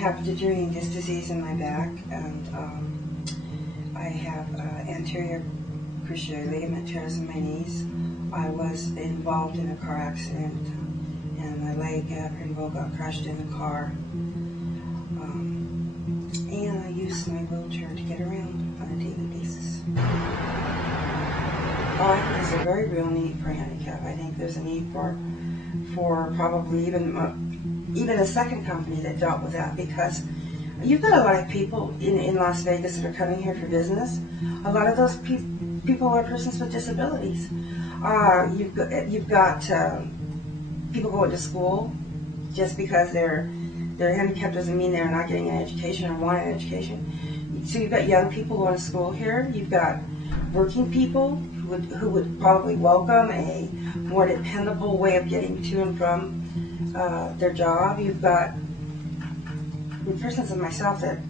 have degenerative disc disease in my back, and I have anterior cruciate ligament tears in my knees. I was involved in a car accident, and my leg pretty well got crushed in the car. And I use my wheelchair to get around on a daily basis. I think there's a very real need for handicap. I think there's a need for probably even a second company that dealt with that, because you've got a lot of people in Las Vegas that are coming here for business. A lot of those people are persons with disabilities. You've got people going to school. Just because they're handicapped doesn't mean they're not getting an education or want an education. So you've got young people going to school here. You've got working people who would probably welcome a more dependable way of getting to and from their job. You've got persons like myself that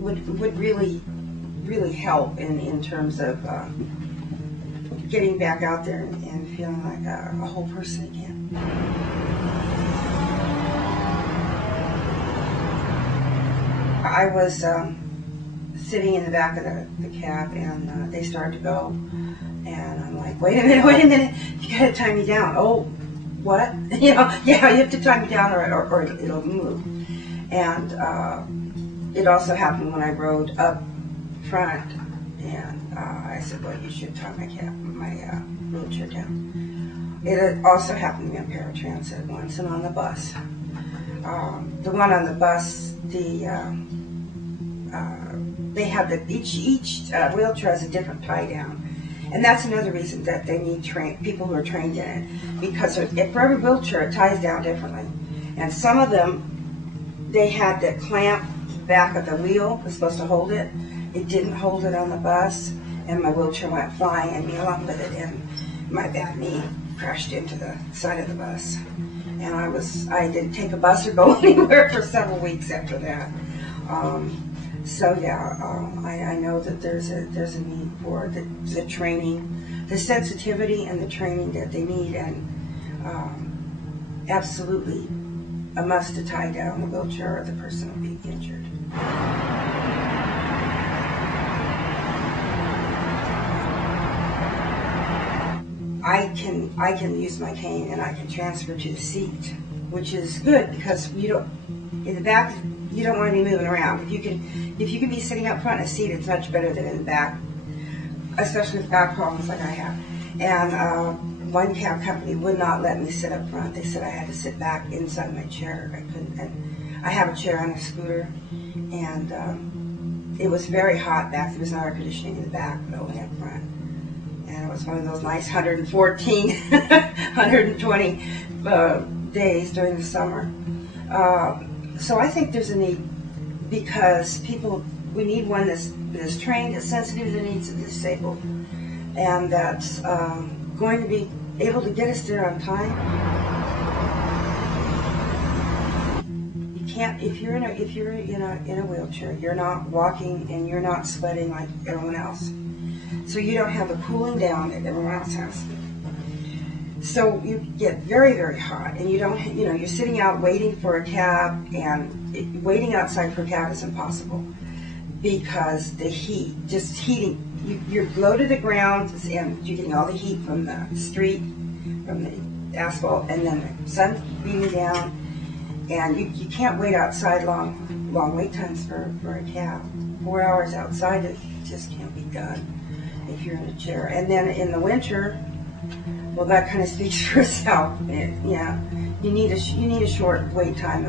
would really help in terms of getting back out there and feeling like a whole person again. I was sitting in the back of the cab, and they started to go, and I'm like, wait a minute, you gotta tie me down. Oh, what? Yeah, you have to tie me down or it'll move. And it also happened when I rode up front, and I said, well, you should tie my wheelchair down. It also happened to me on paratransit once, and on the bus. The one on the bus, they have each wheelchair has a different tie down, and that's another reason that they need people who are trained in it, because for every wheelchair it ties down differently. And some of them, they had the clamp back of the wheel was supposed to hold it. It didn't hold it on the bus, and my wheelchair went flying, and me along with it, and my bad knee crashed into the side of the bus. And I didn't take a bus or go anywhere for several weeks after that. So yeah, I know that there's a need for the training, the sensitivity and the training that they need, and absolutely a must to tie down the wheelchair or the person will be injured. I can use my cane and I can transfer to the seat, which is good, because in the back you don't want to be moving around. If you can be sitting up front in a seat, it's much better than in the back, especially with back problems like I have. And one cab company would not let me sit up front. They said I had to sit back inside my chair. I couldn't. And I have a chair on a scooter, and it was very hot back. There was no air conditioning in the back, but only up front. And it was one of those nice 114, 120 days during the summer. So I think there's a need, because we need one that's trained, that's sensitive to the needs of the disabled, and that's going to be able to get us there on time. You can't, if you're in a wheelchair, you're not walking and you're not sweating like everyone else. So you don't have the cooling down that everyone else has. So you get very, very hot, and you're sitting out waiting for a cab, and waiting outside for a cab is impossible, because the heat, just heating, you're low to the ground, and you're getting all the heat from the street, from the asphalt, and then the sun beating down, and you can't wait outside long wait times for a cab. 4 hours outside, it just can't be done if you're in a chair. And then in the winter, well, that kind of speaks for itself. Yeah, you need a short wait time.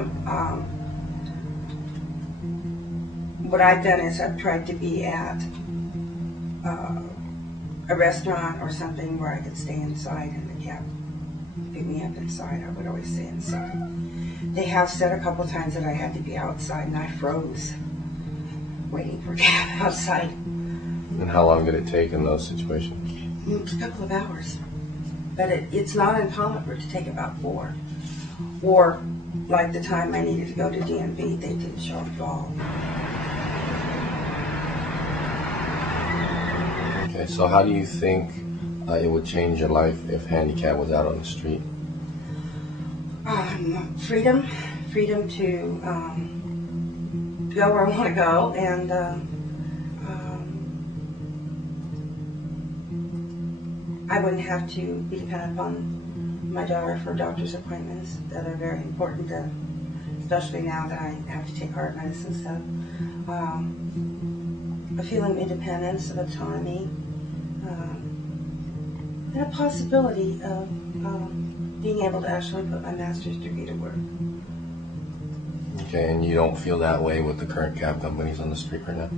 What I've done is I've tried to be at a restaurant or something where I could stay inside, and the cab pick me up inside. I would always stay inside. They have said a couple times that I had to be outside, and I froze waiting for a cab outside. And how long did it take in those situations? A couple of hours. But it's not uncommon for it to take about 4. Or, like the time I needed to go to DMV, they didn't show up at all. Okay, so how do you think it would change your life if handicap was out on the street? Freedom freedom to go where I want to go, and I wouldn't have to be dependent upon my daughter for doctor's appointments that are very important, especially now that I have to take heart medicine. So a feeling of independence, of autonomy, and a possibility of being able to actually put my master's degree to work. Okay, and you don't feel that way with the current cab companies on the street right now?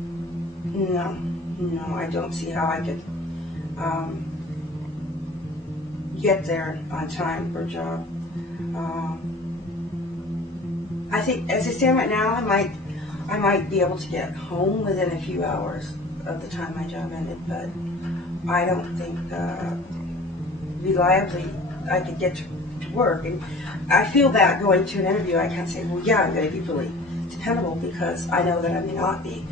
No, I don't see how I could get there on time for a job. I think, as I stand right now, I might be able to get home within a few hours of the time my job ended, but I don't think reliably I could get to work. And I feel that going to an interview, I can't say, well, yeah, I'm going to be really dependable, because I know that I may not be.